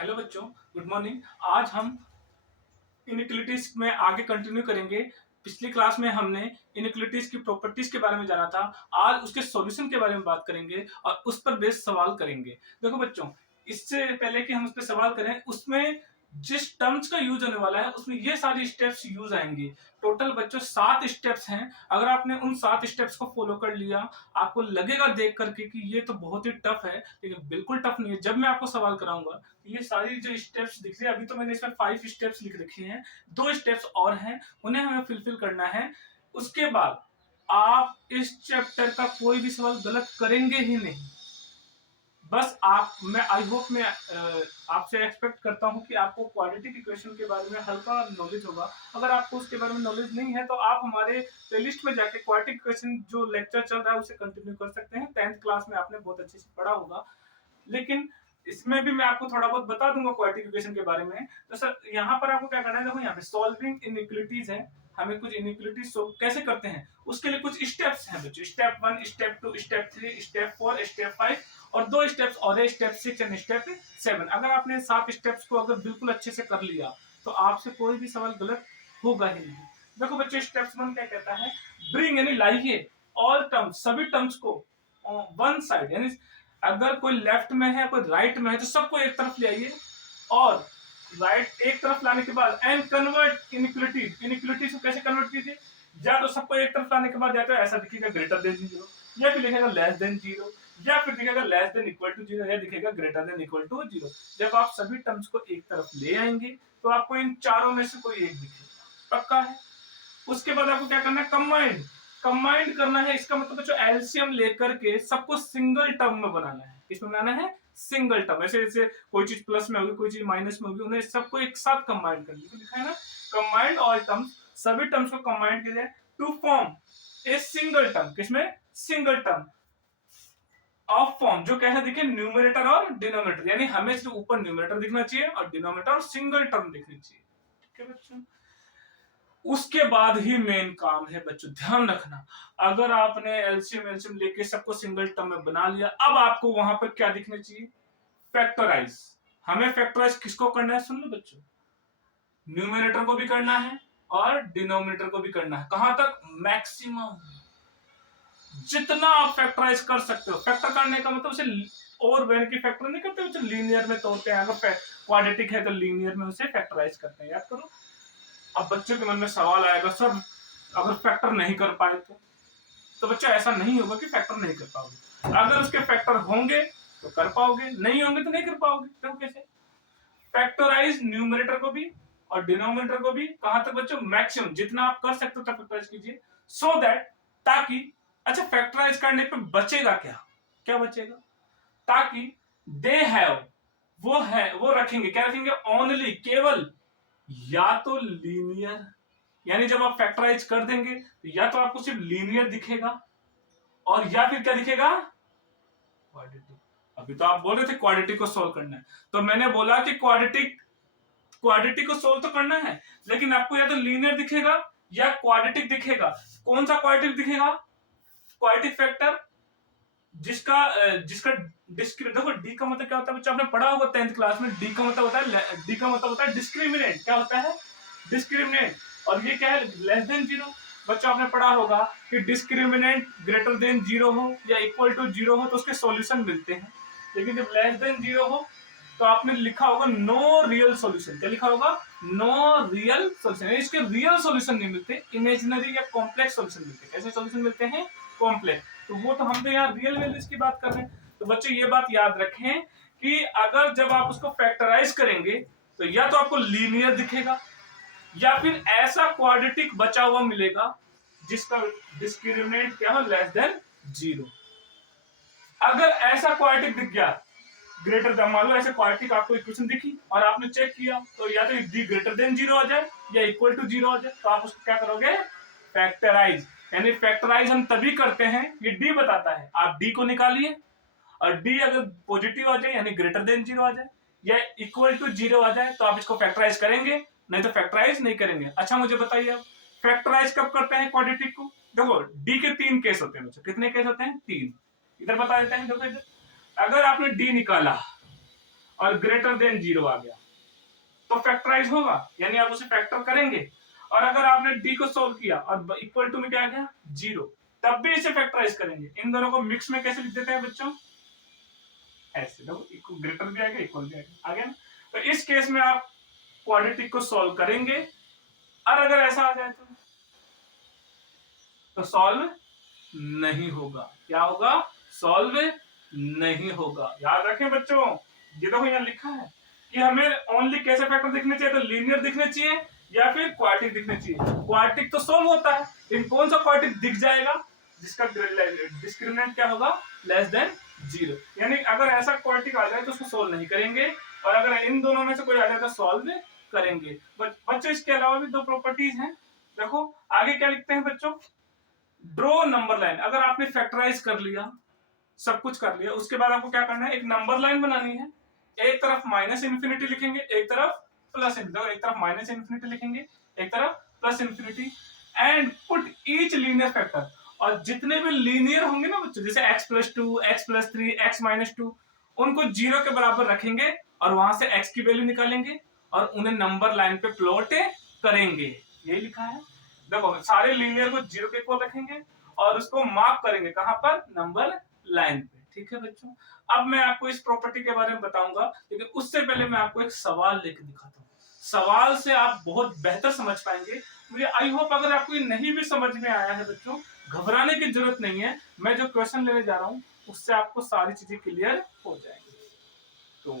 Hello बच्चों, good morning. आज हम इनइक्वालिटीज में आगे कंटिन्यू करेंगे। पिछली क्लास में हमने इनइक्वालिटीज की प्रॉपर्टीज के बारे में जाना था। आज उसके सॉल्यूशन के बारे में बात करेंगे और उस पर बेस्ड सवाल करेंगे। देखो बच्चों, इससे पहले कि हम उस पर सवाल करें, उसमें जिस टर्म्स का यूज होने वाला है उसमें ये सारी स्टेप्स यूज आएंगी। टोटल बच्चों 7 स्टेप्स हैं। अगर आपने उन 7 स्टेप्स को फॉलो कर लिया, आपको लगेगा देख करके कि ये तो बहुत ही टफ है, लेकिन बिल्कुल टफ नहीं है। जब मैं आपको सवाल कराऊंगा, ये सारी जो स्टेप्स दिख रही है, अभी तो मैंने इसमें 5 स्टेप्स लिख रखी हैं, 2 स्टेप्स और हैं, उन्हें हमें फिलफिल करना है। उसके बाद आप इस चैप्टर का कोई भी सवाल गलत करेंगे ही नहीं। बस मैं आई होप मैं आपसे एक्सपेक्ट करता हूं कि आपको क्वाड्रेटिक इक्वेशन के बारे में हल्का नॉलेज होगा। अगर आपको उसके बारे में नॉलेज नहीं है तो आप हमारे प्लेलिस्ट में जाके क्वाड्रेटिक इक्वेशन जो लेक्चर चल रहा है उसे कंटिन्यू कर सकते हैं। 10th क्लास में आपने बहुत अच्छे से पढ़ा होगा, लेकिन इसमें भी मैं आपको थोड़ा बहुत बता दूंगा क्वाड्रेटिक इक्वेशन के बारे में। तो सर यहाँ पर आपको क्या करना है, देखो यहाँ पे सॉल्विंग इनइक्वालिटीज है। हमें कुछ इनइक्वालिटीज सोल्व कैसे करते हैं उसके लिए कुछ स्टेप्स हैं बच्चों। Step 1, step 2, step 3, step 4, step 5 और 2 स्टेप्स और है, स्टेप 6 एंड स्टेप 7। अगर आपने 7 स्टेप्स को अगर बिल्कुल अच्छे से कर लिया तो आपसे कोई भी सवाल गलत होगा ही नहीं। देखो बच्चों, स्टेप्स 1 क्या कहता है, ब्रिंग यानी लाइए ऑल टर्म्स, सभी टर्म्स को वन साइड, यानी अगर कोई लेफ्ट में है कोई राइट में है तो सबको एक तरफ ले आइए। और राइट एक तरफ लाने के बाद एंड कन्वर्ट इनइक्वालिटीज को कैसे कन्वर्ट कीजिए, या तो सबको एक तरफ लाने के बाद या तो ऐसा दिखेगा ग्रेटर देन 0, या फिर लिखेगा लेस देन 0, या फिर दिखेगा लेस देन इक्वल टू 0, या दिखेगा ग्रेटर देन इक्वल टू 0। जब आप सभी टर्म्स को एक तरफ ले आएंगे तो आपको इन चारों में से कोई एक दिखेगा, पक्का है। उसके बाद आपको क्या करना है, कंबाइंड करना है। इसका मतलब जो एलसीएम लेकर के सबको सिंगल टर्म में बनाना है। इसमें बनाना है सिंगल टर्म। ऐसे जैसे कोई चीज प्लस में होगी कोई चीज माइनस में होगी, उन्हें सबको एक साथ कंबाइंड कर लिया, लिखा है ना, कंबाइंड ऑल टर्म्स, सभी टर्म्स को कंबाइंड किया जाए to form a single term. किसमें, सिंगल टर्म ऑफ फॉर्म जो कैसा दिखे, न्यूमरेटर और डिनोमिनेटर, यानी हमें सिर्फ ऊपर न्यूमरेटर दिखना चाहिए और डिनोमिनेटर और सिंगल टर्म दिखनी चाहिए। ठीक है बच्चों, उसके बाद ही मेन काम है बच्चों, ध्यान रखना। अगर आपने एलसीएम लेके सबको सिंगल टर्म में बना लिया, अब आपको वहां पर क्या दिखना चाहिए, फैक्टराइज। हमें फैक्टराइज किसको करना है, सुन लो बच्चों, न्यूमरेटर को भी करना है और डिनोमिनेटर को भी करना है। कहां तक, मैक्सिमम, जितना आप फैक्टराइज कर सकते हो। फैक्टर करने का मतलब उसे और वैन की फैक्टर नहीं करते, उसे लीनियर में तोड़ते हैं। अगर क्वाड्रेटिक है तो लीनियर में उसे फैक्टराइज करते हैं, याद करो। अब बच्चों के मन में सवाल आएगा, सर अगर फैक्टर नहीं कर पाए तो बच्चा ऐसा नहीं होगा कि फैक्टर नहीं कर पाओगे। अगर उसके फैक्टर होंगे तो कर पाओगे, नहीं होंगे तो नहीं कर पाओगे। तो कैसे, फैक्टराइज न्यूमरेटर को भी और डिनोमिनेटर को भी। कहां तक बच्चों, मैक्सिमम, जितना आप कर सकते हो तब फैक्टराइज कीजिए, सो दैट, ताकि, अच्छा फैक्टराइज करने पे बचेगा क्या, क्या बचेगा, ताकि दे हैव, वो रखेंगे, क्या रखेंगे, ओनली, केवल, या तो लीनियर, यानी जब आप फैक्टराइज कर देंगे तो या तो आपको सिर्फ लीनियर दिखेगा और या फिर क्या दिखेगा, क्वाड्रेटिक। अभी तो आप बोल रहे थे क्वाड्रेटिक को सोल्व करना है, तो मैंने बोला कि क्वाड्रेटिक को सोल्व तो करना है, लेकिन आपको या तो लीनियर दिखेगा या क्वाड्रेटिक दिखेगा। कौन सा क्वाड्रेटिक दिखेगा, क्वाड्रेटिक फैक्टर जिसका जिसका देखो, डी का मतलब क्या होता है बच्चा, आपने पढ़ा होगा 10th क्लास में। डी का मतलब होता है डिस्क्रिमिनेंट। क्या होता है, डिस्क्रिमिनेंट। और ये क्या है, लेस देन 0। बच्चा आपने पढ़ा होगा कि डिस्क्रिमिनेंट ग्रेटर देन 0 हो या इक्वल टू 0 हो तो उसके सॉल्यूशन मिलते हैं, लेकिन जब लेस देन 0 हो तो आपने लिखा होगा नो रियल सॉल्यूशन। क्या लिखा होगा, नो रियल सॉल्यूशन। इसके रियल सॉल्यूशन नहीं मिलते, इमेजिनरी या कॉम्प्लेक्स सॉल्यूशन मिलते हैं। कैसे सॉल्यूशन मिलते हैं, कॉम्प्लेक्स। तो वो तो हम तो यहाँ रियल वैल्यूज की बात कर रहे हैं। तो बच्चे ये बात याद रखें कि अगर जब आप उसको फैक्टराइज करेंगे तो या तो आपको लीनियर दिखेगा या फिर ऐसा क्वाड्रेटिक बचा हुआ मिलेगा जिसका डिस्क्रिमिनेंट क्या हो, लेस देन 0। अगर ऐसा क्वाड्रेटिक दिख गया ग्रेटर देन, मान लो ऐसे क्वाड्रेटिक आपको इक्वेशन दिखी और आपने चेक किया तो या तो डी ग्रेटर देन 0 आ जाए या इक्वल टू 0 आ जाए, तो आप उसको क्या करोगे, फैक्टराइज। यानी फैक्टराइज हम तभी करते हैं, ये डी बताता है, आप डी को निकालिए और डी अगर पॉजिटिव आ जाए यानी ग्रेटर देन 0 आ जाए या इक्वल टू 0 आ जाए तो आप इसको फैक्टराइज करेंगे, नहीं तो फैक्टराइज नहीं करेंगे। अच्छा मुझे बताइए, आप फैक्टराइज कब करते हैं क्वाड्रेटिक को, देखो डी के 3 केस होते हैं बच्चों। कितने केस होते हैं, 3। इधर बता देते हैं, देखो इधर, अगर आपने डी निकाला और ग्रेटर देन 0 आ गया तो फैक्टराइज होगा, यानी आप उसे फैक्टर करेंगे। और अगर आपने डी को सोल्व किया और इक्वल टू में क्या आ गया 0, तब भी इसे फैक्टराइज करेंगे। इन दोनों को मिक्स में कैसे लिख देते हैं बच्चों, ऐसे, देखो ग्रेटर भी आएगा इक्वल भी आएगा, आ गया ना। तो इस केस में आप क्वाड्रेटिक को सॉल्व करेंगे, और अगर ऐसा आ जाए तो सॉल्व नहीं होगा। क्या होगा, सॉल्व नहीं होगा। याद रखें बच्चों, ये देखो यहाँ लिखा है कि हमें ओनली कैसे फैक्टर दिखने चाहिए, तो लीनियर दिखने चाहिए या फिर क्वाड्रेटिक दिखने चाहिए। क्वाड्रेटिक तो सॉल्व होता है, लेकिन कौन सा क्वाड्रेटिक दिख जाएगा जिसका डिस्क्रिमिनेंट क्या होगा, लेस देन 0। यानी अगर ऐसा क्वाड्रेटिक आ जाए तो उसको सॉल्व नहीं करेंगे, और अगर इन दोनों में से कोई आ जाए तो सॉल्व करेंगे। बच्चों इसके अलावा भी दो प्रॉपर्टीज हैं। देखो आगे क्या लिखते हैं बच्चों, ड्रॉ नंबर लाइन। अगर आपने फैक्टराइज कर लिया, सब कुछ कर लिया, उसके बाद आपको क्या करना है, एक नंबर लाइन बनानी है। एक तरफ माइनस इन्फिनिटी लिखेंगे, एक तरफ प्लस इन्फिनिटी, एक तरफ माइनस इन्फिनिटी लिखेंगे, एक तरफ plus infinity, and put each linear factor. और जितने भी लीनियर होंगे ना बच्चों, जैसे x+2, x+3, x-2, उनको 0 के बराबर रखेंगे और वहां से x की वैल्यू निकालेंगे और उन्हें नंबर लाइन पे प्लॉट करेंगे। यही लिखा है। देखो सारे लीनियर को 0 के इक्वल रखेंगे और उसको मार्क करेंगे कहां पर, नंबर लाइन पे। ठीक है बच्चों, अब मैं आपको इस प्रॉपर्टी के बारे में बताऊंगा, लेकिन उससे पहले मैं आपको एक सवाल लेके दिखाता हूँ। सवाल से आप बहुत बेहतर समझ पाएंगे। मुझे आई होप अगर आपको ये नहीं भी समझ में आया है बच्चों, घबराने की जरूरत नहीं है। मैं जो क्वेश्चन लेने जा रहा हूँ उससे आपको सारी चीजें क्लियर हो जाएंगी। तो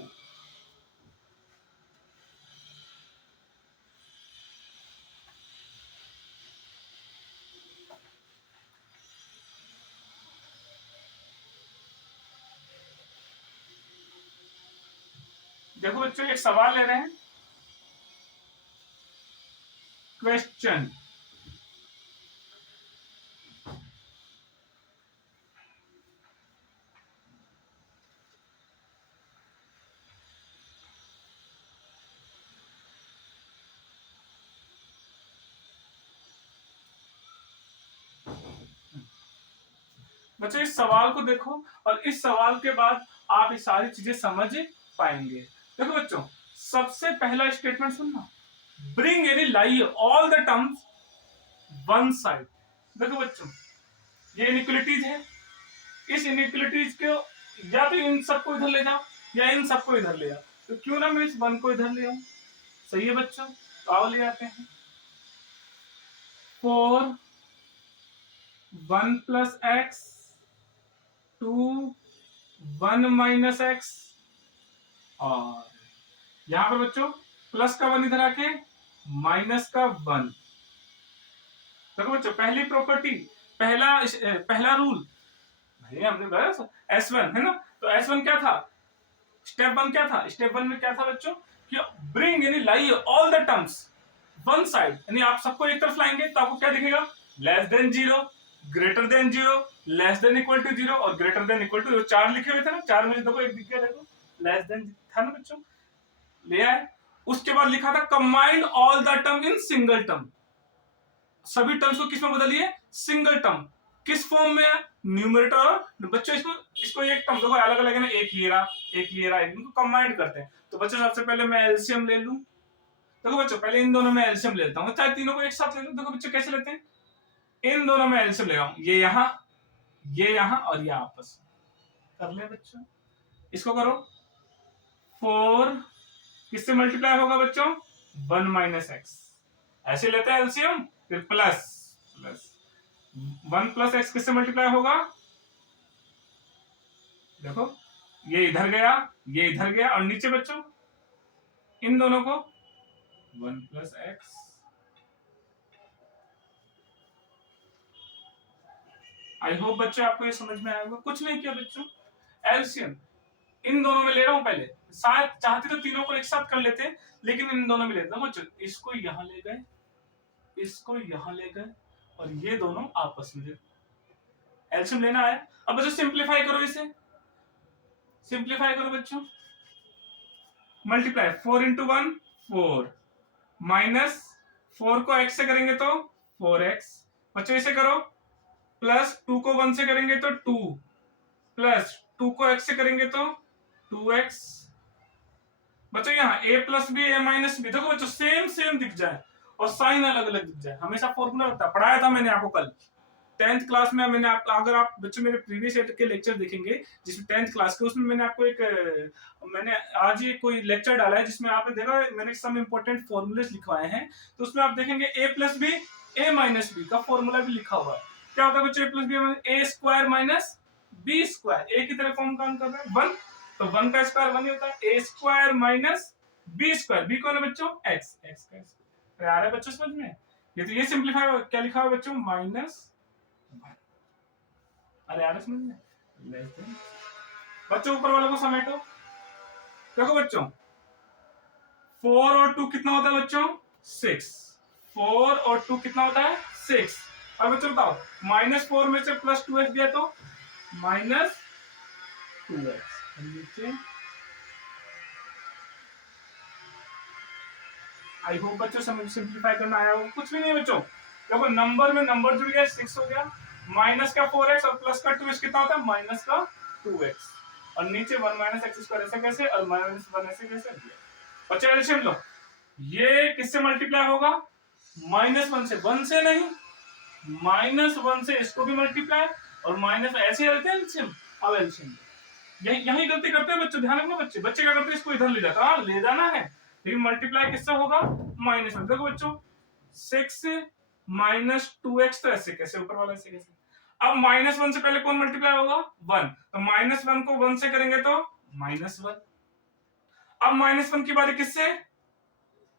देखो बच्चों, एक सवाल ले रहे हैं, क्वेश्चन। बच्चों इस सवाल को देखो और इस सवाल के बाद आप ये सारी चीजें समझ पाएंगे। देखो बच्चों, सबसे पहला स्टेटमेंट सुनना, bring any lie all the terms one side. देखो बच्चों, ये इनइक्वालिटीज है, इस इनइक्वालिटीज को या तो इन सबको इधर ले जाओ या इन सबको इधर ले जाओ। तो क्यों ना मैं इस वन को इधर ले आऊं, सही है बच्चों, तो आओ ले आते हैं। 4 1 + x 2 1 - x, और यहां पर बच्चों प्लस का 1 इधर आके माइनस का 1। देखो बच्चों, पहली प्रॉपर्टी, पहला रूल, भाई हमने बस S1 है ना, तो S1 क्या था, स्टेप 1 क्या था, स्टेप 1 में क्या था बच्चों, कि ब्रिंग यानी लाई all the terms one side, यानी आप सबको एक तरफ लाएंगे तो आपको क्या दिखेगा, less than 0, greater than 0, less than equal to 0 और ग्रेटर देन इक्वल टू 0। 4 लिखे हुए थे ना, 4 में से देखो एक दिख गया, देखो लेस देन था ना बच्चों, ले आए। उसके बाद लिखा था combined all the term in single term, सभी टर्म्स को किस में बदलिए, सिंगल टर्म। किस फॉर्म में है, न्यूमरेटर और बच्चों इसको एक टर्म देखो अलग अलग है ना, एक ये रहा एक ये रहा, इनको कंबाइंड करते हैं। तो बच्चों सबसे पहले मैं एलसीएम ले लूं। देखो बच्चों पहले इन दोनों में एलसीएम ले लेता हूं, चाहे तीनों को एक साथ ले लूं। देखो बच्चों कैसे लेते हैं, इन दोनों में एलसीएम ले रहा हूं, ये यहां और ये आपस में कर ले बच्चों। इसको करो, 4 किससे मल्टीप्लाई होगा बच्चों, 1 - x, ऐसे लेते हैं एलसीएम, फिर प्लस 1 + x किससे मल्टीप्लाई होगा, देखो ये इधर गया ये इधर गया, और नीचे बच्चों इन दोनों को 1 + x। आई होप बच्चों आपको ये समझ में आया होगा। कुछ नहीं किया बच्चों, एलसीएम इन दोनों में ले रहा हूं पहले, शायद चाहते तो तीनों को एक साथ कर लेते, लेकिन इन दोनों में लेते बच्चों, इसको यहां ले गए, इसको यहां ले गए, और ये दोनों आपस में एलसीएम लेना है। अब बच्चों सिंप्लीफाई करो, इसे सिंप्लीफाई करो बच्चों, मल्टीप्लाई 4 × 1 4 माइनस 4 को x से करेंगे तो 4x, बच्चों इसे करो, प्लस 2 को 1 से करेंगे तो 2, प्लस 2 को x से करेंगे तो 2x, बच्चों यहाँ a plus B, a minus B, देखो बच्चों सेम सेम दिख जाए और साइन अलग अलग दिख जाए, हमेशा फॉर्मूला लगता है। पढ़ाया था मैंने आपको कल 10th क्लास में। मैंने अगर आप बच्चों मेरे प्रीवियस ईयर के लेक्चर देखेंगे जिसमें 10th क्लास के, उसमें मैंने आपको मैंने आज ये कोई लेक्चर डाला है जिसमें आपने देखा मैंने सम इंपॉर्टेंट फॉर्मूलेस लिखवाए हैं। तो उसमें आप देखेंगे a plus B, a minus B का फॉर्मूला भी लिखा हुआ है। क्या होता है बच्चों a plus B, a square minus B square, a की तरह फॉर्म काम कर रहा है 1, तो 1 का स्क्वायर 1 ही होता है, a square minus B square, B कौन है बच्चों x, x का स्क्वायर। आ रहा है बच्चों समझ में? ये तो ये सिंपलीफाई क्या लिखा हुआ बच्चों माइनस, अरे यार समझ में लेस देन। बच्चों ऊपर वाले को समेटो, देखो बच्चों 4 और 2 कितना होता है बच्चों 6, 4 और 2 कितना होता है 6। अब बच्चों बताओ -4 में से +2x दिया तो -2x, नीचे आई होप बच्चों समझ सिंपलीफाई करना आया होगा। कुछ भी नहीं बच्चों, देखो नंबर में नंबर जुड़ गया 6 हो गया, माइनस का 4x और प्लस का 2x कितना होता है माइनस का 2x, और नीचे 1 माइनस एक्स स्क्वायर ऐसे कैसे और -1 ऐसे कैसे। बच्चे एलसीएम लो, ये किससे मल्टीप्लाई होगा -1 से, 1 से नहीं -1 से इसको भी मल्टीप्लाई और माइनस ऐसे एलसीएम। अब एलसीएम यही गलती करते हैं बच्चे, ध्यान रखना बच्चे, बच्चे क्या करते हैं इसको इधर ले जाता है, ले जाना है लेकिन मल्टीप्लाई किससे होगा -1। देखो बच्चों 6 -2x, तो ऐसे कैसे ऊपर वाला ऐसे कैसे। अब -1 से पहले कौन मल्टीप्लाई होगा 1, तो -1 को 1 से करेंगे तो -1। अब -1 की बारी किससे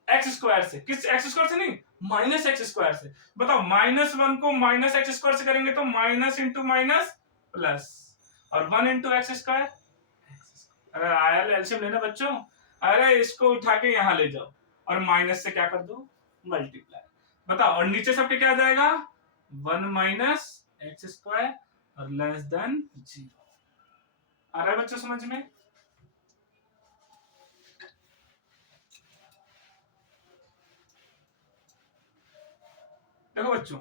एक्स स्क्वायर से, किस एक्स स्क्वायर से नहीं माइनस एक्स स्क्वायर से। बताओ -1 को माइनस एक्स स्क्वायर से करेंगे तो माइनस इंटू माइनस प्लस, और 1 इंटू एक्स स्क्वायर। अरे आया एलसीएम लेना बच्चों, अरे इसको उठा के यहां ले जाओ और माइनस से क्या कर दो मल्टीप्लाई। बताओ और नीचे सबके क्या आ जाएगा 1 माइनस एक्स स्क्वायर और लेस देन 0। आ रहा है बच्चों समझ में? देखो बच्चों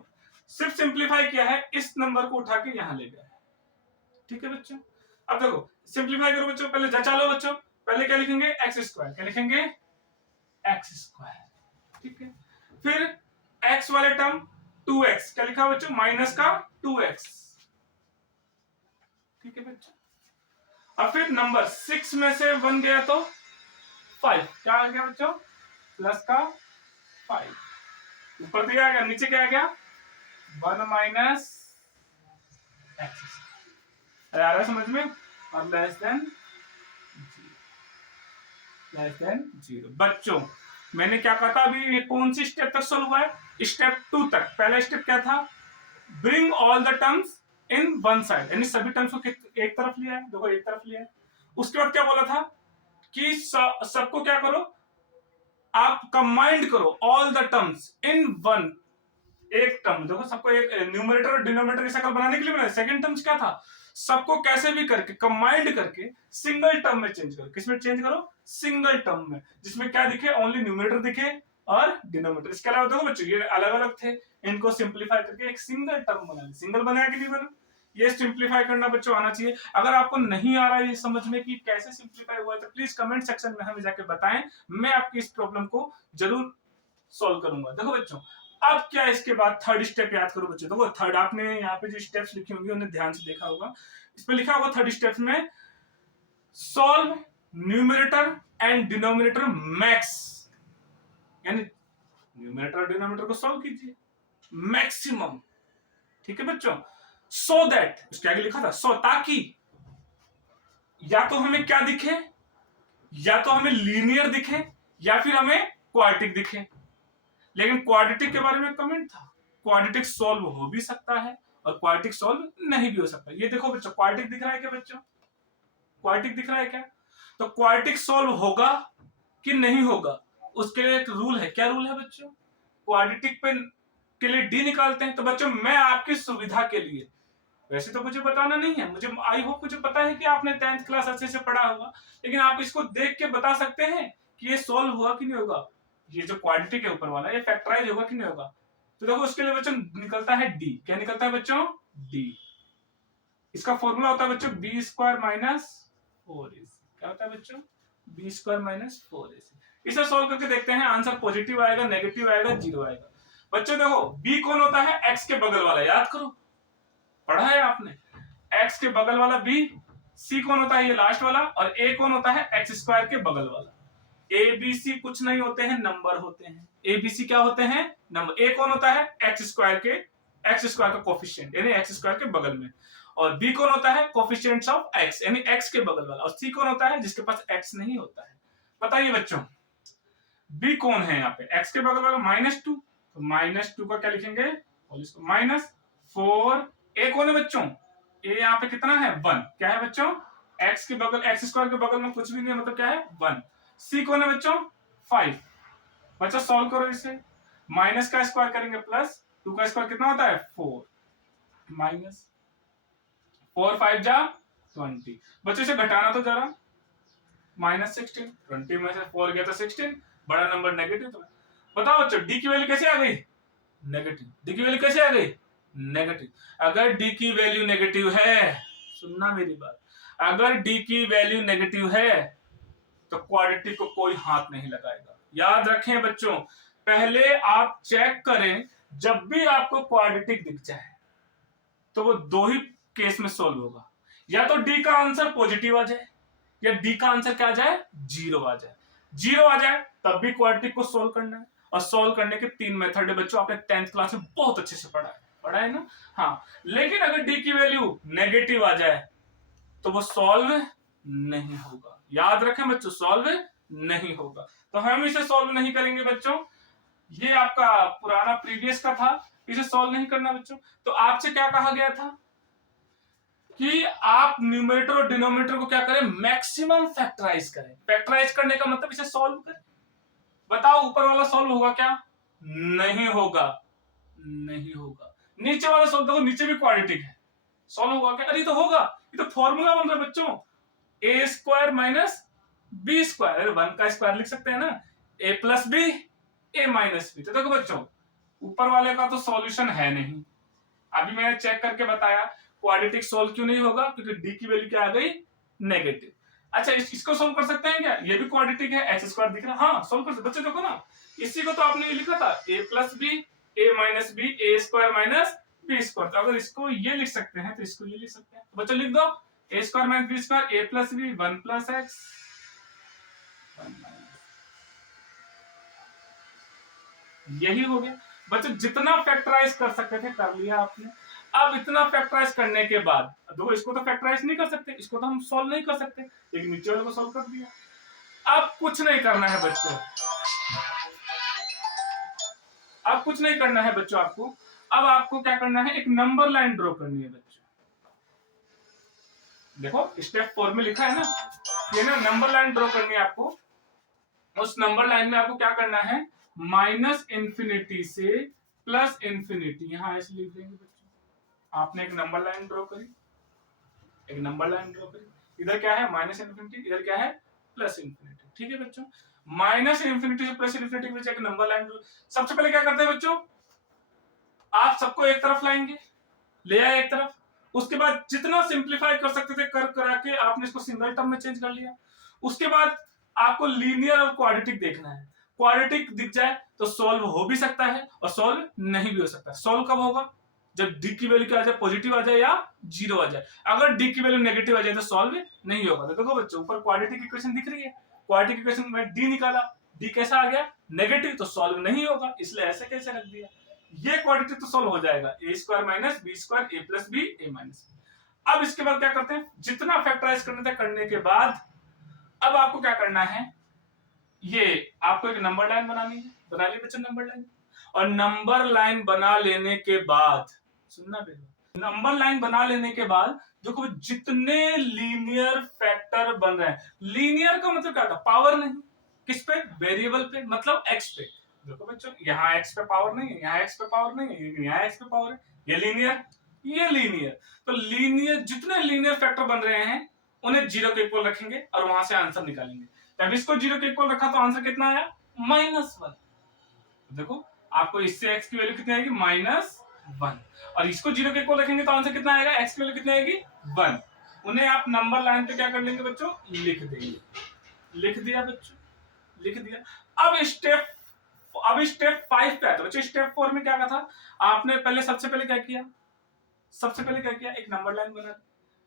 सिर्फ सिंपलीफाई किया है, इस नंबर को उठा के यहां ले गया है, ठीक है बच्चों। अब देखो सिंपलीफाई करो बच्चों, पहले जचा लो बच्चों, पहले क्या लिखेंगे एक्स स्क्वायर, क्या लिखेंगे एक्स स्क्वायर, ठीक है। फिर एक्स वाले टर्म 2x, क्या लिखा बच्चों माइनस का 2x, ठीक है बच्चों। अब फिर नंबर 6 में से 1 गया तो 5, क्या आ गया बच्चों प्लस का 5, ऊपर दिया आ गया, नीचे क्या आ गया 1 माइनस एक्स, आ रहा है समझ में, और लेस देन 0। बच्चों मैंने क्या कहा था अभी, ये कौन सी स्टेप तक सोल्व हुआ है, स्टेप 2 तक। पहला स्टेप क्या था bring all the terms in one side, यानी सभी टर्म्स को एक तरफ लिया है, देखो एक तरफ लिया है। उसके बाद क्या बोला था कि सबको क्या करो आप कंबाइंड करो all the terms in one, एक टर्म, देखो सबको एक न्यूमरेटर और डिनोमिनेटर की शक्ल बनाने के लिए बनाया। सेकंड टर्म्स क्या था सबको कैसे भी करके कंबाइंड करके सिंगल टर्म में चेंज करो, किसमें चेंज करो सिंगल टर्म में, जिसमें क्या दिखे ओनली न्यूमरेटर दिखे और डिनोमिनेटर। इसके अलावा देखो बच्चों ये अलग अलग थे, इनको सिंप्लीफाई करके एक सिंगल टर्म बना लिया, सिंगल बनाया कि नहीं बना, ये सिंप्लीफाई करना बच्चों आना चाहिए। अगर आपको नहीं आ रहा है ये समझ में कि कैसे सिंप्लीफाई हुआ है तो प्लीज कमेंट सेक्शन में हमें जाके बताएं, मैं आपकी इस प्रॉब्लम को जरूर सॉल्व करूंगा। देखो बच्चों अब क्या इसके बाद थर्ड स्टेप याद करो बच्चों, देखो थर्ड आपने यहाँ पे जो स्टेप्स लिखे होंगे उन्हें ध्यान से देखा होगा, इस पे लिखा होगा थर्ड स्टेप में solve numerator and denominator max, यानी न्यूमरेटर और डिनोमिनेटर को सॉल्व कीजिए मैक्सिमम, ठीक है बच्चों। सो दैट उसके आगे लिखा था सो, ताकि या तो हमें क्या दिखे, या तो हमें लीनियर दिखे या फिर हमें क्वाड्रेटिक दिखे। लेकिन क्वाड्रेटिक के बारे में कमेंट था, क्वाड्रेटिक सॉल्व हो भी सकता है और क्वाड्रेटिक सॉल्व नहीं भी हो सकता। ये देखो बच्चों क्वाड्रेटिक दिख रहा है क्या बच्चों, क्वाड्रेटिक दिख रहा है क्या, तो क्वाड्रेटिक सॉल्व होगा कि नहीं होगा उसके लिए एक रूल है। क्या रूल है बच्चों, क्वाड्रेटिक पे के लिए डी निकालते हैं। तो बच्चों मैं आपकी सुविधा के लिए, वैसे तो मुझे बताना नहीं है, मुझे आई होप मुझे पता है कि आपने 10th क्लास अच्छे से पढ़ा होगा, लेकिन आप इसको देख के बता सकते हैं कि ये सॉल्व हुआ कि नहीं होगा, ये जो क्वाड्रेटिक है ऊपर वाला ये फैक्टराइज होगा कि नहीं होगा। तो देखो उसके लिए बच्चों निकलता है डी, क्या निकलता है बच्चों डी। इसका फॉर्मूला होता है बच्चों बी स्क्वायर माइनस 4, क्या होता है बच्चों बी स्क्वायर माइनस 4ac। इसे सॉल्व करके देखते हैं, आंसर पॉजिटिव आएगा, नेगेटिव आएगा, जीरो आएगा। बच्चों देखो b कौन होता है, x के बगल वाला, याद करो, पढ़ा है आपने, x के बगल वाला b, c कौन होता है ये लास्ट वाला, और a कौन होता है x स्क्वायर के बगल वाला। a b c कुछ नहीं होते हैं, नंबर होते हैं। a b c क्या होते हैं, नंबर। a कौन होता है x स्क्वायर का कोफिशिएंट यानी x स्क्वायर के बगल में, और b कौन होता है कोफिशिएंट्स ऑफ x यानी x के बगल वाला, और c कौन होता है जिसके पास x नहीं होता है। बताइए बच्चों, b कौन है यहाँ पे, x के बगल वाला -2, तो -2 का क्या लिखेंगे, -4। a कौन है बच्चों, a यहाँ पे कितना है 1, क्या है बच्चों, x के बगल, x स्क्वायर के बगल में कुछ भी नहीं है, मतलब क्या है 1। c कौन है बच्चों 5। बच्चों सॉल्व करो इसे, माइनस का स्क्वायर करेंगे प्लस 2 का स्क्वायर कितना होता है 4, माइनस 4 5 जा 20। बच्चों इसे घटाना तो जरा, -16, 20 में से 4 गया तो 16, बड़ा नंबर नेगेटिव। तो बताओ बच्चों डी की वैल्यू कैसे आ गई, नेगेटिव। डी की वैल्यू कैसे आ गई, नेगेटिव। अगर डी की वैल्यू नेगेटिव है, सुनना मेरी बात, अगर डी की वैल्यू नेगेटिव है तो क्वाड्रेटिक को कोई हाथ नहीं लगाएगा। याद रखें बच्चों, पहले आप चेक करें, जब भी आपको क्वाड्रेटिक दिख जाए तो वो दो ही केस में सॉल्व होगा, या तो डी का आंसर पॉजिटिव आ जाए, या डी का आंसर क्या आ जाए, जीरो आ जाए। जीरो आ जाए तब भी क्वाड्रेटिक को सॉल्व करना है, और सॉल्व करने के 3 मेथड है बच्चों, आपने 10th क्लास में बहुत अच्छे से पढ़ा है ना। हाँ, लेकिन अगर डी की वैल्यू नेगेटिव आ जाए तो वो सॉल्व नहीं होगा। याद रखें बच्चों, सॉल्व नहीं होगा, तो हम इसे सॉल्व नहीं करेंगे बच्चों। ये आपका पुराना प्रीवियस का था, इसे सॉल्व नहीं करना बच्चों। तो आपसे क्या कहा गया था कि आप न्यूमरेटर और डिनोमिनेटर को क्या करें, मैक्सिमम फैक्टराइज करें। फैक्टराइज करने का मतलब इसे सॉल्व करें। बताओ ऊपर वाला सॉल्व होगा क्या, नहीं होगा, नहीं होगा। नीचे वाला सॉल्व, देखो नीचे भी क्वाड्रेटिक है, सॉल्व होगा क्या, अरे तो होगा, ये तो फॉर्मूला बन रहा है बच्चों, ए स्क्वायर माइनस बी स्क्वायर, 1 का स्क्वायर लिख सकते हैं ना, ए प्लस बी ए माइनस बी। तो देखो बच्चों ऊपर वाले का तो सॉल्यूशन है नहीं, अभी मैंने चेक करके बताया क्वाड्रेटिक सॉल्व क्यों नहीं होगा, क्योंकि डी की वैल्यू क्या आ गई, नेगेटिव। अच्छा इसको सॉल्व कर सकते हैं क्या, ये भी क्वाड्रेटिक है, एक्स स्क्वायर दिख रहा है, हाँ सॉल्व कर सकते। बच्चे देखो ना, इसी को तो आपने ये लिखा था, ए प्लस बी ए माइनस बी ए स्क्वायर माइनस बी स्क्वायर। तो अगर इसको ये लिख सकते हैं तो इसको ये लिख सकते हैं। तो बच्चों लिख दो, ए स्क्वायर माइनस बी स्क्वायर, ए प्लस बी 1 प्लस एक्स, यही हो गया बच्चों। जितना फैक्टराइज कर सकते थे कर लिया आपने। अब इतना फैक्टराइज करने के बाद देखो, इसको तो फैक्टराइज नहीं कर सकते, इसको तो हम सॉल्व नहीं कर सकते, लेकिन नीचे वाले को सॉल्व कर दिया। अब कुछ नहीं करना है बच्चों, अब कुछ नहीं करना है बच्चों आपको। अब आपको क्या करना है, एक नंबर लाइन ड्रॉ करनी है बच्चों। देखो स्टेप 4 में लिखा है ना, ये ना नंबर लाइन ड्रॉ करनी है आपको। उस नंबर लाइन में आपको क्या करना है, माइनस इंफिनिटी से प्लस इंफिनिटी, यहां ऐसे लिख देंगे बच्चों। आपने एक नंबर लाइन ड्रॉ करी, एक नंबर लाइन ड्रॉ करी, इधर क्या है माइनस इंफिनिटी, इधर क्या है प्लस इंफिनिटी। ठीक है बच्चों, माइनस इंफिनिटी से प्लस इंफिनिटी के बीच एक नंबर लाइन ड्रॉ। सबसे पहले क्या करते हैं बच्चों, आप सबको एक तरफ लाएंगे, ले आए एक तरफ, उसके बाद जितना सिंप्लीफाई कर सकते थे कर करा के आपने इसको सिंगल टर्म में चेंज कर लिया। उसके बाद आपको लीनियर और क्वाड्रेटिक देखना है। क्वाड्रेटिक दिख जाए तो सॉल्व हो भी सकता है और सॉल्व नहीं भी हो सकता। सॉल्व कब होगा, जब डी की वैल्यू क्या आ जाए, पॉजिटिव आ जाए या जीरो आ जाए। अगर डी की वैल्यू नेगेटिव आ जाए तो सॉल्व नहीं होगा। तो देखो बच्चों ऊपर क्वाड्रेटिक इक्वेशन दिख रही है, क्वाड्रेटिक इक्वेशन में डी निकाला, डी कैसा आ गया नेगेटिव, तो सॉल्व नहीं होगा, इसलिए ऐसे कैसे रख दिया। ये क्वाड्रेटिक तो सॉल्व हो जाएगा, ए स्क्वायर माइनस बी स्क्वायर ए प्लस बी ए माइनस बी। अब इसके बाद क्या करते हैं, जितना फैक्टराइज करने थे करने के बाद अब आपको क्या करना है, ये आपको एक नंबर लाइन बनानी है, बना ली बच्चों नंबर लाइन। और नंबर लाइन बना लेने के बाद सुनना बेटा, नंबर लाइन बना लेने के बाद देखो जितने लीनियर फैक्टर बन रहे हैं, लीनियर का मतलब क्या था, पावर नहीं, किस पे, वेरिएबल पे, मतलब एक्स पे। देखो बच्चों यहाँ एक्स पे पावर नहीं है, यहाँ एक्स पे पावर नहीं है, यहाँ एक्स पे पावर है, ये लीनियर, ये लीनियर। तो लीनियर जितने लीनियर फैक्टर बन रहे हैं उन्हें जीरो के इक्वल रखेंगे और वहां से आंसर निकालेंगे। जब इसको जीरो के इक्वल रखा तो आंसर कितना आया, -1। देखो आपको इससे एक्स की वैल्यू कितनी आएगी, -1, और इसको जीरो के इक्वल रखेंगे तो आंसर कितना आएगा, एक्स की वैल्यू कितनी आएगी 1। उन्हें आप नंबर लाइन पे क्या कर लेंगे बच्चों, लिख देंगे। लिख दिया बच्चों, लिख दिया। अब स्टेप 5 पे आता है बच्चों। स्टेप 4 में क्या कहा था आपने? पहले सबसे पहले क्या किया? सबसे पहले क्या किया? एक नंबर लाइन बना।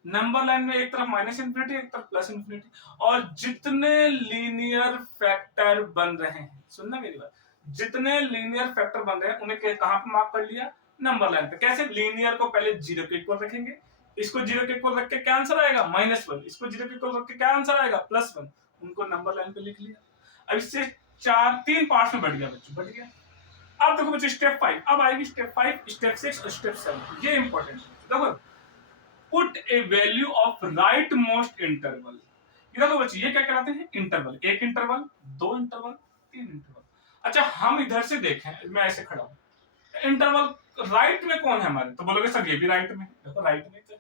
नंबर लाइन में एक तरफ माइनस इंफिनिटी, एक तरफ प्लस इंफिनिटी, और जितने लीनियर फैक्टर बन रहे हैं, सुनना मेरी बात, जितने लीनियर फैक्टर बन रहे हैं उन्हें कहां पे मार्क कर लिया? नंबर लाइन पे। कैसे? लीनियर को पहले जीरो के इक्वल रखेंगे, इसको जीरो के इक्वल रख के क्या आंसर आएगा? -1। इसको जीरो के इक्वल रख के क्या आंसर आएगा? +1। उनको नंबर लाइन पे लिख लिया। अब इससे 3 पार्ट्स में बढ़ गया बच्चों, बढ़ गया। अब देखो बच्चों स्टेप 5, अब आएगी स्टेप 5, स्टेप 6 और स्टेप 7। ये इंपॉर्टेंट है। देखो, put A value of right most interval. ये देखो बच्चों, ये क्या कहलाते हैं? इंटरवल। एक इंटरवल, दो इंटरवल, तीन इंटरवल। अच्छा, हम इधर से देखें, मैं ऐसे खड़ा हूं, इंटरवल राइट में कौन है हमारे? तो बोलोगे सर ये भी राइट में है। देखो राइट में, तो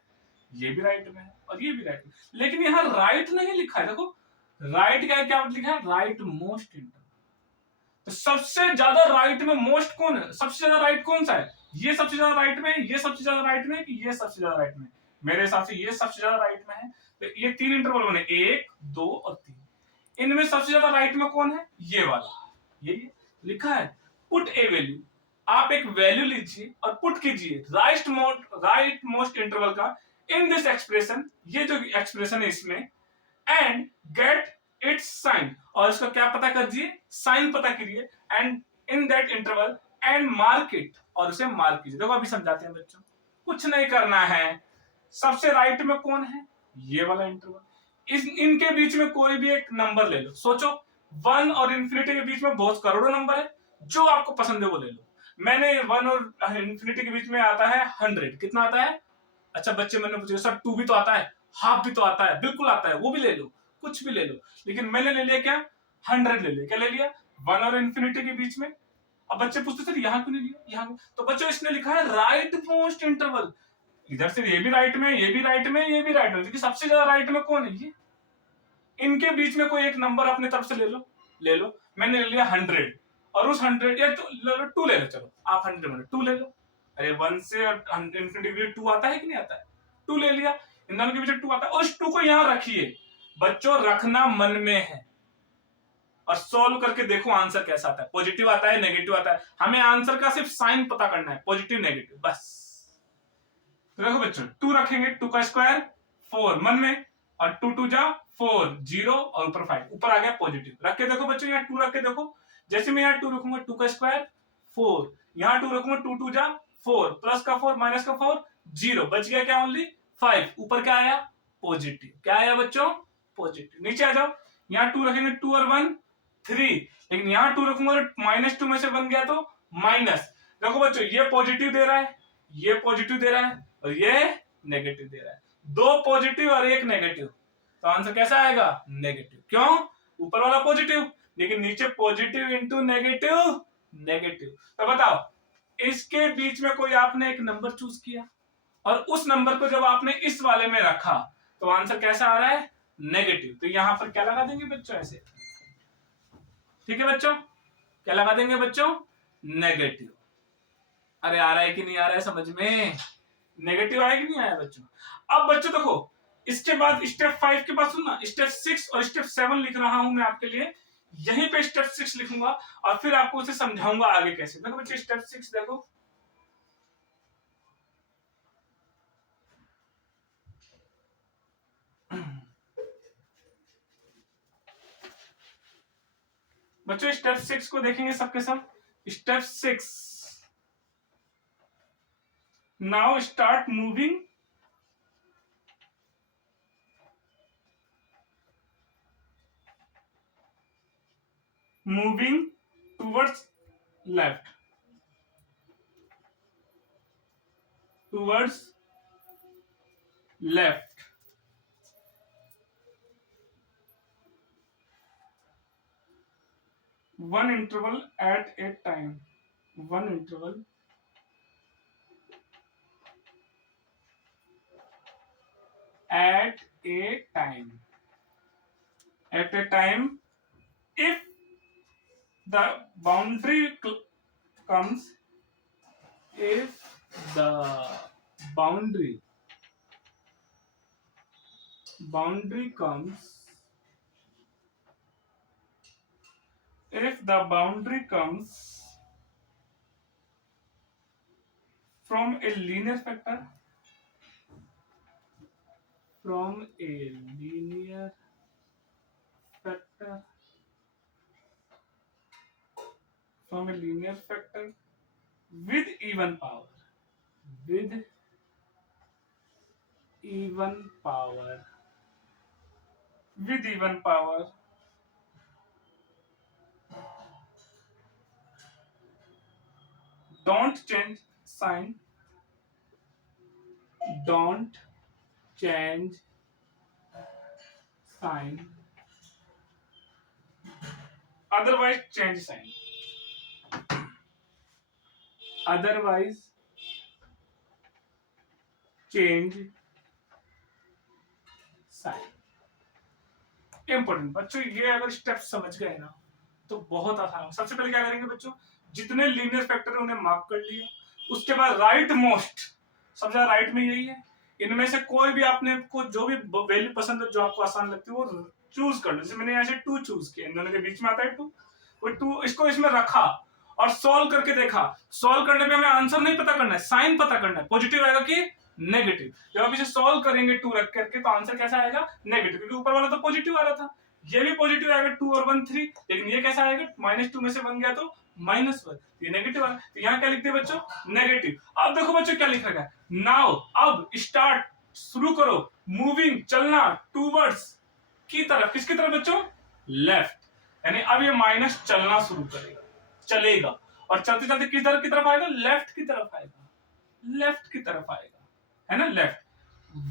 ये भी राइट में है और ये भी राइट में, लेकिन यहाँ राइट नहीं लिखा है। देखो राइट का क्या लिखा है? Right most interval. तो सबसे ज्यादा राइट में मोस्ट कौन है? सबसे ज्यादा राइट कौन सा है? ये सबसे ज्यादा राइट में है, ये सबसे ज्यादा राइट में है, कि ये सबसे ज्यादा राइट में है? मेरे हिसाब से ये सबसे ज्यादा राइट में है। तो ये 3 इंटरवल बने, 1, 2 और 3। इनमें सबसे ज्यादा राइट में कौन है? ये वाला। ये लिखा है पुट ए वैल्यू। आप एक वैल्यू लीजिए और पुट कीजिए राइट मोस्ट इंटरवल का इन दिस एक्सप्रेशन, ये जो एक्सप्रेशन है इसमें, एंड गेट इट्स साइन, और इसका क्या पता कीजिए? साइन पता कीजिए, and in that interval and mark it, और उसे मार्क कीजिए। देखो अभी समझाते हैं बच्चों, कुछ नहीं करना है। सबसे राइट में कौन है? ये वाला इंटरवल। इनके बीच में कोई भी एक नंबर ले लो। सोचो 1 और इंफिनिटी के बीच में बहुत करोड़ों नंबर है, जो आपको पसंद है वो ले लो। मैंने 1 और इंफिनिटी के बीच में आता है 100। कितना आता है? अच्छा बच्चे मैंने पूछा सर 2 भी तो आता है, हाफ भी तो आता है। बिल्कुल आता है, वो भी ले लो, कुछ भी ले लो, लेकिन मैंने ले लिया क्या? 100 ले लिया। क्या ले लिया? 1 और इंफिनिटी के बीच में। अब बच्चे पूछते सर यहाँ क्यों नहीं लिया? यहाँ तो बच्चों इसने लिखा है राइट मोस्ट इंटरवल। इधर से ये भी राइट में, ये भी राइट में, ये भी राइट में, क्योंकि सबसे ज्यादा राइट में कौन है? ये। इनके बीच में कोई एक नंबर अपने तरफ से ले लो, ले लो। मैंने ले लिया 100, और उस 100 या तो ले लो 2 ले लो। चलो आप 100 में 2 ले लो। अरे 1 से इंफिनिटी 2 आता है कि नहीं आता है? 2 ले लिया। इन दोनों के बीच 2 आता है, उस 2 को यहां रखिए। बच्चों रखना मन में है और सॉल्व करके देखो आंसर कैसा आता है। पॉजिटिव आता है, नेगेटिव आता है। हमें आंसर का सिर्फ साइन पता करना है, पॉजिटिव नेगेटिव, बस। तो देखो बच्चों 2 रखेंगे, 2 का स्क्वायर 4 मन में, और 2 2 जा 4, 0 और ऊपर 5, ऊपर आ गया पॉजिटिव। रख के देखो बच्चों, यहाँ 2 रख के देखो। जैसे मैं यहाँ 2 रखूंगा, 2 का स्क्वायर 4, यहाँ 2 रखूंगा, 2 2 जा 4, प्लस का 4 माइनस का 4, 0, बच गया क्या? ओनली 5। ऊपर क्या आया? पॉजिटिव। क्या आया बच्चों? पॉजिटिव। नीचे आ जाओ, यहाँ 2 रखेंगे, 2 और 1 3, लेकिन यहाँ 2 रखूंगा तो -2 में से बन गया तो माइनस। देखो बच्चों ये पॉजिटिव दे रहा है, ये पॉजिटिव दे रहा है, और ये नेगेटिव दे रहा है। 2 पॉजिटिव और 1 नेगेटिव, तो आंसर कैसा आएगा? नेगेटिव। क्यों? ऊपर वाला पॉजिटिव, लेकिन नीचे पॉजिटिव इंटू नेगेटिव, नेगेटिव। तो बताओ इसके बीच में कोई आपने एक नंबर चूज किया, और उस नंबर को जब आपने इस वाले में रखा, तो आंसर कैसा आ रहा है? नेगेटिव। तो यहां पर क्या लगा देंगे बच्चों? ऐसे। ठीक है बच्चों, क्या लगा देंगे बच्चों? नेगेटिव। अरे आ रहा है कि नहीं आ रहा है समझ में? नेगेटिव आया कि नहीं आया बच्चों? अब बच्चों देखो, इसके बाद स्टेप 5 के बाद सुनना, स्टेप 6 और स्टेप 7 लिख रहा हूं मैं आपके लिए। यहीं पे स्टेप 6 लिखूंगा और फिर आपको उसे समझाऊंगा आगे कैसे। देखो बच्चों स्टेप 6 देखो, बच्चों स्टेप 6 को देखेंगे सबके सब। Step 6, now start moving towards left, towards left. One interval at a time, one interval at a time, at a time. If the boundary comes, if the boundary comes if the boundary comes from a linear factor, from a linear factor, from a linear factor with even power, with even power, with even power, don't change sign, don't change sign, otherwise change sign, otherwise change sign। Important बच्चों, ये अगर step समझ गए ना तो बहुत आसान है। सबसे पहले क्या करेंगे बच्चों, जितने लीनियर फैक्टर है उन्हें मार्क कर लिया, उसके बाद राइट मोस्ट, सबसे ज्यादा राइट में यही है, इनमें से कोई भी आपने को जो भी वैल्यू पसंद है, जो आपको आसान लगती है वो चूज कर लो। जैसे मैंने यहाँ से 2 चूज किया, इन दोनों के बीच में आता है 2, वो 2 इसको इसमें रखा और सॉल्व करके देखा। सॉल्व करने पे हमें आंसर नहीं पता करना है, साइन पता करना है, पॉजिटिव आएगा कि नेगेटिव। जब आप इसे सॉल्व करेंगे 2 रख करके तो आंसर कैसा आएगा, नेगेटिव, क्योंकि ऊपर वाला तो पॉजिटिव आ रहा था। ये भी पॉजिटिव आएगा 2 और 1 3, लेकिन ये कैसा आएगा, -2 में से 1 गया तो -1, ये नेगेटिव आएगा। तो यहाँ क्या लिखते हैं बच्चों, नेगेटिव। अब देखो बच्चों क्या लिखा गया, नाउ, अब स्टार्ट, शुरू करो, मूविंग, चलना, टूवर्ड्स, की तरफ, किसकी तरफ बच्चों, लेफ्ट। यानी अब ये माइनस चलना शुरू करेगा, चलेगा, और चलते चलते किस तरफ की तरफ आएगा, लेफ्ट की तरफ आएगा, लेफ्ट की तरफ आएगा, है ना, लेफ्ट।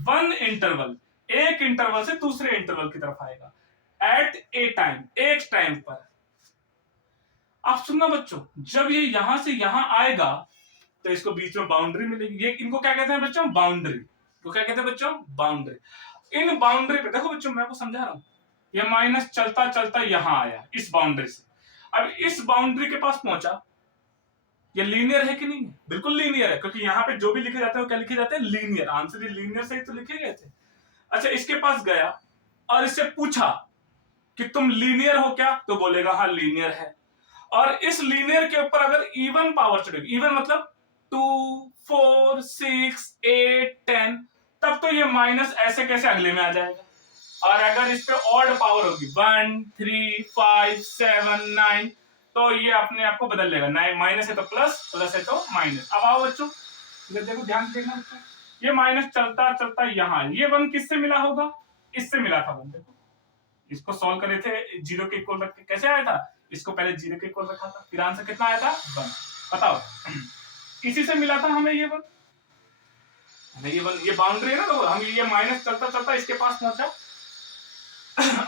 1 इंटरवल, एक इंटरवल से दूसरे इंटरवल की तरफ आएगा, एट ए टाइम, एक टाइम पर। आप सुनना बच्चों, जब ये यहां से यहां आएगा तो इसको बीच में बाउंड्री मिलेगी। ये इनको क्या कहते हैं बच्चों, बाउंड्री। तो क्या कहते हैं बच्चों, बाउंड्री। इन बाउंड्री पे देखो बच्चों, मैं आपको समझा रहा हूं, ये माइनस चलता चलता यहां आया इस बाउंड्री से, अब इस बाउंड्री के पास पहुंचा। ये लीनियर है कि नहीं है, बिल्कुल लीनियर है, क्योंकि यहाँ पे जो भी लिखे जाते हैं वो क्या लिखे जाते हैं, लीनियर। आंसर लीनियर से ही तो लिखे गए थे। अच्छा, इसके पास गया और इससे पूछा कि तुम लीनियर हो क्या, तो बोलेगा हाँ लीनियर है। और इस लीनियर के ऊपर अगर इवन पावर चढ़ेगी, इवन मतलब 2 4 6 8 10, तब तो ये माइनस ऐसे कैसे अगले में आ जाएगा। और अगर इस पे ऑड पावर होगी 1 3 5 7 9, तो ये अपने आप को बदल लेगा, माइनस है तो प्लस, प्लस है तो माइनस। अब आओ बच्चों, देखो ध्यान से देखना बच्चों, ये माइनस चलता चलता यहाँ, ये 1 किससे मिला होगा, इससे मिला था 1। देखो इसको सॉल्व करे थे, 0 के इक्वल रख के कैसे आया था, इसको पहले 0 के इक्वल रखा था, फिर आंसर कितना आया था, 1। बताओ, इसी से मिला था हमें ये 1, ये बाउंड्री है ना, तो हम ये माइनस चलता चलता इसके पास पहुंचा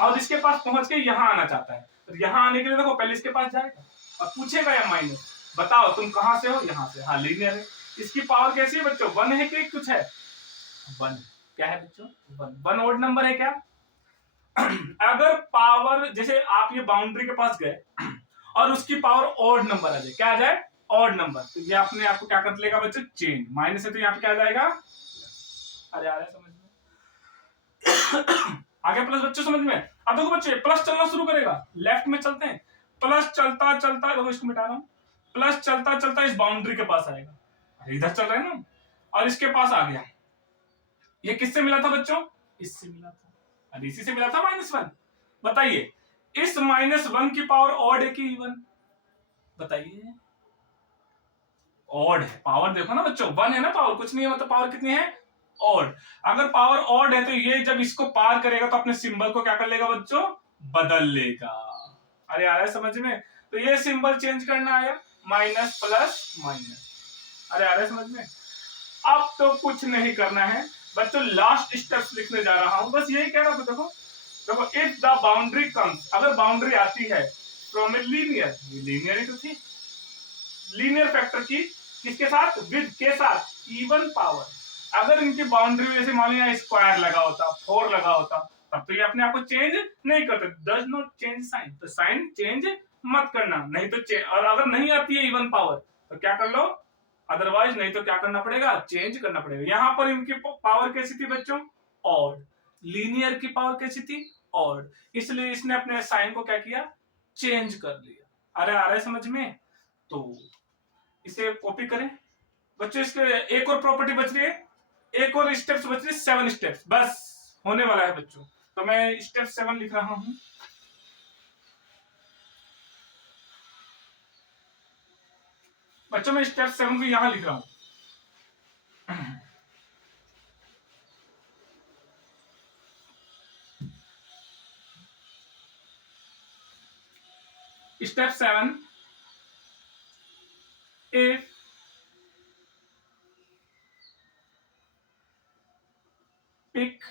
और इसके पास पहुंच के यहाँ आना चाहता है, तो यहाँ आने के लिए देखो पहले इसके पास जाएगा और पूछेगा या माइनस, बताओ तुम कहां से हो, यहाँ से, हाँ लीनियर है। इसकी पावर कैसी है बच्चों, 1 है कि कुछ है, 1। क्या है बच्चों, 1 ऑड नंबर है क्या। अगर पावर, जैसे आप ये बाउंड्री के पास गए और उसकी पावर ऑड नंबर आ जाए, क्या आ जाए, ऑड नंबर, तो ये अपने आपको क्या कर लेगा बच्चों, चेंज। माइनस है तो यहाँ पे क्या आ जाएगा, अरे आ रहा है समझ में आगे प्लस बच्चों समझ में। अब देखो बच्चे, प्लस चलना शुरू करेगा, लेफ्ट में चलते हैं, प्लस चलता चलता, देखो इसको मिटा रहा हूं, प्लस चलता चलता इस बाउंड्री के पास आएगा, इधर चल रहा है ना, और इसके पास आ गया। ये किससे मिला था बच्चों, इससे मिला था, और इसी से मिला था -1। बताइए इस -1 की पावर ऑड है कि इवन, बताइए, ऑड है। पावर देखो ना बच्चों, 1 है ना पावर, कुछ नहीं है, मतलब पावर कितनी है, ऑड। अगर पावर ऑड है तो ये जब इसको पार करेगा तो अपने सिंबल को क्या कर लेगा बच्चों, बदल लेगा। अरे आ रहा है समझ में, तो ये सिंबल चेंज करना आया, माइनस प्लस माइनस। अरे आ रहा है समझ में। अब तो कुछ नहीं करना है बच्चों, लास्ट स्टेप्स लिखने जा रहा हूं, बस यही कह रहा हूं। देखो देखो, इफ द बाउंड्री कम्स, अगर बाउंड्री आती है फ्रॉम ए लीनियर, लीनियर ही तो थी, लीनियर फैक्टर की, किसके साथ, विद के साथ, इवन पावर। अगर इनकी बाउंड्री जैसे मान लिया स्क्वायर लगा होता, 4 लगा होता, तब तो ये अपने आप को चेंज नहीं करते, डज नॉट चेंज साइन, तो साइन चेंज मत करना, नहीं तो और अगर नहीं आती है इवन पावर तो क्या कर लो, अदरवाइज नहीं तो क्या करना पड़ेगा, चेंज करना पड़ेगा। यहां पर इनकी पावर कैसी थी बच्चों, ऑड, लीनियर की पावर कैसी थी, ऑड, इसलिए इसने अपने साइन को क्या किया, चेंज कर लिया। आ रहा है समझ में? तो इसे कॉपी करें बच्चों। इसके एक और प्रॉपर्टी बच रही है, एक और स्टेप्स बच रही है, 7 स्टेप्स बस होने वाला है बच्चों। तो मैं स्टेप 7 लिख रहा हूं। बच्चों मैं स्टेप 7 को यहां लिख रहा हूं। Step 7, if pick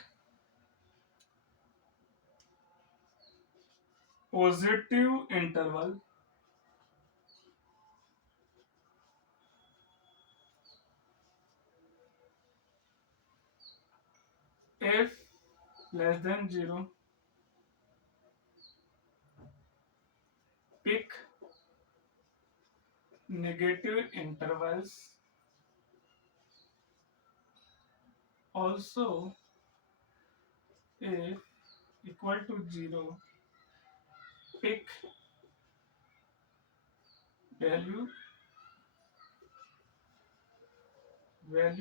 positive interval if less than 0, pick negative intervals also if equal to 0, pick values where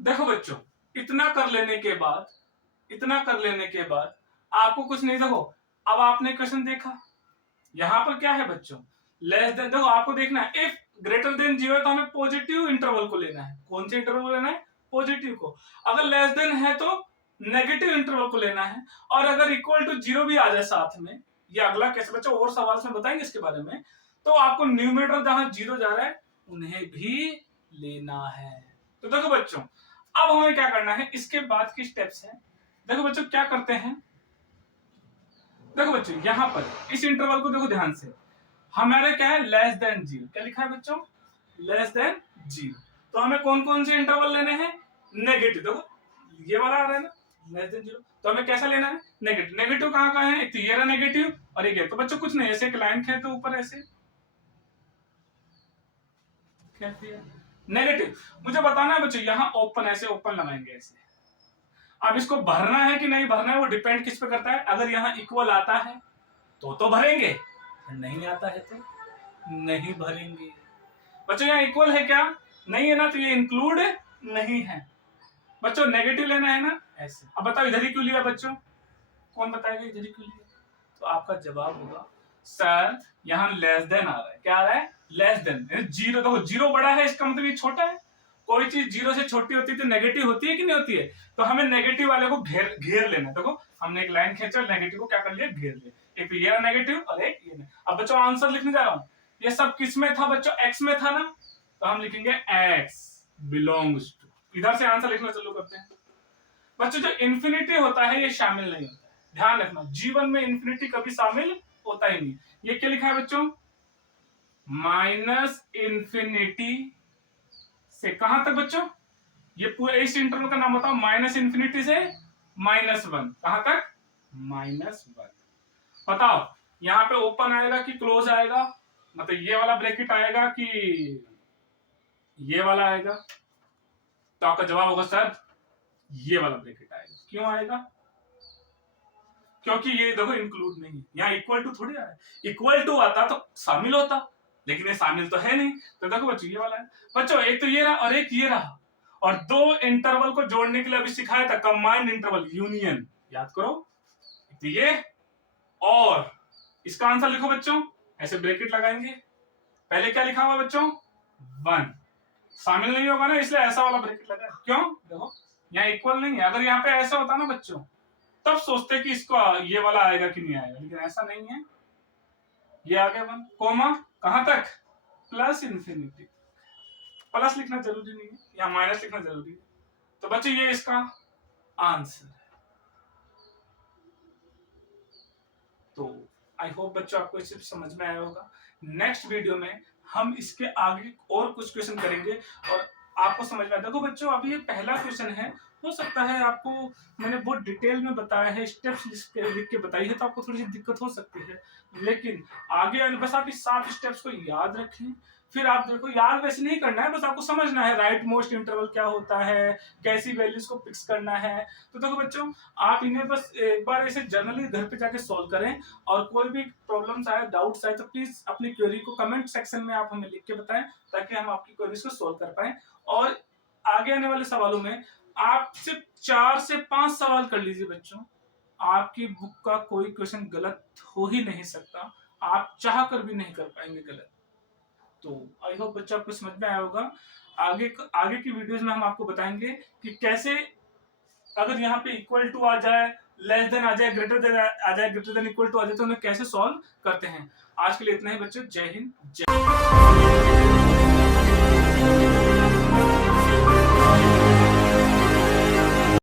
देखो बच्चों, इतना कर लेने के बाद आपको कुछ नहीं। देखो अब आपने क्वेश्चन देखा, यहां पर क्या है बच्चों, लेस देन। देखो आपको देखना है इफ ग्रेटर देन 0 है तो हमें पॉजिटिव इंटरवल को लेना है। कौन से इंटरवल को लेना है? पॉजिटिव को। अगर लेस देन है तो नेगेटिव इंटरवल को लेना है। और अगर इक्वल टू 0 भी आ जाए साथ में, ये अगला कैसे बच्चों और सवाल में बताएंगे इसके बारे में, तो आपको न्यूमरेटर जहां 0 जा रहा है उन्हें भी लेना है। तो देखो बच्चों अब हमें क्या करना है, इसके बाद की स्टेप्स है। देखो बच्चों क्या करते हैं, देखो बच्चों यहां पर इस इंटरवल को देखो ध्यान से, हमारे क्या है लेस देन 0। क्या लिखा है बच्चों? Less than 0। तो हमें कौन कौन से इंटरवल लेने हैं? नेगेटिव। देखो ये वाला आ रहा है ना लेस देन 0, तो हमें कैसा लेना है? नेगेटिव। नेगेटिव कहां कहां है? एक तो ये रहा नेगेटिव और एक है। तो बच्चों कुछ नहीं, ऐसे एक लाइन खींच दो ऊपर, ऐसे खींच दिया नेगेटिव। मुझे बताना है बच्चों यहां ओपन, ऐसे ओपन लगाएंगे ऐसे। अब इसको भरना है कि नहीं भरना है वो डिपेंड किस पे करता है। अगर यहाँ इक्वल आता है तो भरेंगे, नहीं आता है तो नहीं भरेंगे। बच्चों यहाँ इक्वल है क्या? नहीं है ना, तो ये इंक्लूड नहीं है। बच्चों नेगेटिव लेना है ना ऐसे। अब बताओ इधर ही क्यों लिया बच्चों? कौन बताएगा इधर ही क्यों लिया? तो आपका जवाब होगा सर यहाँ लेस देन आ रहा है। क्या आ रहा है? Less than. 0 देखो 0 बड़ा है इसका मतलब ये छोटा है। कोई चीज 0 से छोटी होती है तो नेगेटिव होती है कि नहीं होती है? तो हमें नेगेटिव वाले को घेर लेना। देखो हमने एक लाइन खींचा, नेगेटिव को क्या कर लिया? घेर लिया। एक ये नेगेटिव और एक ये। अब बच्चों आंसर लिखने जा रहा हूं। ये सब किस में था बच्चों? एक्स में था ना, तो हम लिखेंगे एक्स बिलोंग्स टू। इधर से आंसर लिखना चालू करते हैं। बच्चों जो इंफिनिटी होता है ये शामिल नहीं होता है, ध्यान रखना। जीवन में इंफिनिटी कभी शामिल होता ही नहीं। ये क्या लिखा है बच्चों? माइनस इंफिनिटी से कहां तक बच्चों? ये पूरे इस इंटरवल का नाम बताओ। माइनस इंफिनिटी से -1 कहां तक? -1। बताओ यहां पे ओपन आएगा कि क्लोज आएगा? मतलब ये वाला ब्रैकेट आएगा कि ये वाला आएगा? तो आपका जवाब होगा सर ये वाला ब्रैकेट आएगा। क्यों आएगा? क्योंकि ये देखो इंक्लूड नहीं है, यहाँ इक्वल टू थोड़ी आ रहा है। इक्वल टू आता तो शामिल होता, लेकिन ये शामिल तो है नहीं। तो देखो बच्चों ये वाला है। बच्चों एक तो ये रहा और एक ये रहा, और दो इंटरवल को जोड़ने के लिए अभी सिखाया था कंबाइंड इंटरवल यूनियन, याद करो। तो ये और इसका आंसर लिखो बच्चों, ऐसे ब्रैकेट लगाएंगे। पहले क्या लिखा हुआ बच्चों? 1 शामिल नहीं होगा ना, इसलिए ऐसा वाला ब्रैकेट लगा। क्यों? देखो यहाँ इक्वल नहीं है। अगर यहाँ पे ऐसा होता ना बच्चों तब सोचते कि इसको ये वाला आएगा कि नहीं आएगा, लेकिन ऐसा नहीं है। ये आ गया 1 कोमा कहां तक? Plus infinity. प्लस लिखना जरूरी नहीं है या माइनस लिखना जरूरी है। तो बच्चों ये इसका आंसर है। तो आई होप बच्चों आपको इसे समझ में आया होगा। नेक्स्ट वीडियो में हम इसके आगे और कुछ क्वेश्चन करेंगे और आपको समझ में आया। देखो बच्चों अभी ये पहला क्वेश्चन है हो सकता है आपको मैंने बहुत डिटेल में बताया है, स्टेप्स लिख के बताई है, तो आपको थोड़ी सी दिक्कत हो सकती है, लेकिन आगे आने बस आप इस 7 स्टेप्स को याद रखें। फिर आप देखो, याद वैसे नहीं करना है, बस आपको समझना है राइट मोस्ट इंटरवल क्या होता है, कैसी वैल्यूज को फिक्स करना है। तो देखो बच्चों, आप इन्हें बस एक बार ऐसे जनरली घर पे जाके सॉल्व करें, और कोई भी प्रॉब्लम्स आए, डाउट्स आए, तो प्लीज अपनी क्वेरी को कमेंट सेक्शन में आप हमें लिख के बताएं, ताकि हम आपकी क्वेरीज को सॉल्व कर पाए। और आगे आने वाले सवालों में आप सिर्फ 4 से 5 सवाल कर लीजिए बच्चों, आपकी बुक का कोई क्वेश्चन गलत हो ही नहीं सकता, आप चाह कर भी नहीं कर पाएंगे गलत। तो आई होप बच्चों आपको समझ में आया होगा। आगे की वीडियोस में हम आपको बताएंगे कि कैसे, अगर यहाँ पे इक्वल टू आ जाए, लेस देन आ जाए, ग्रेटर देन आ जाए, ग्रेटर देन इक्वल टू आ जाए, तो उन्हें कैसे सॉल्व करते हैं। आज के लिए इतना ही बच्चों, जय हिंद, जय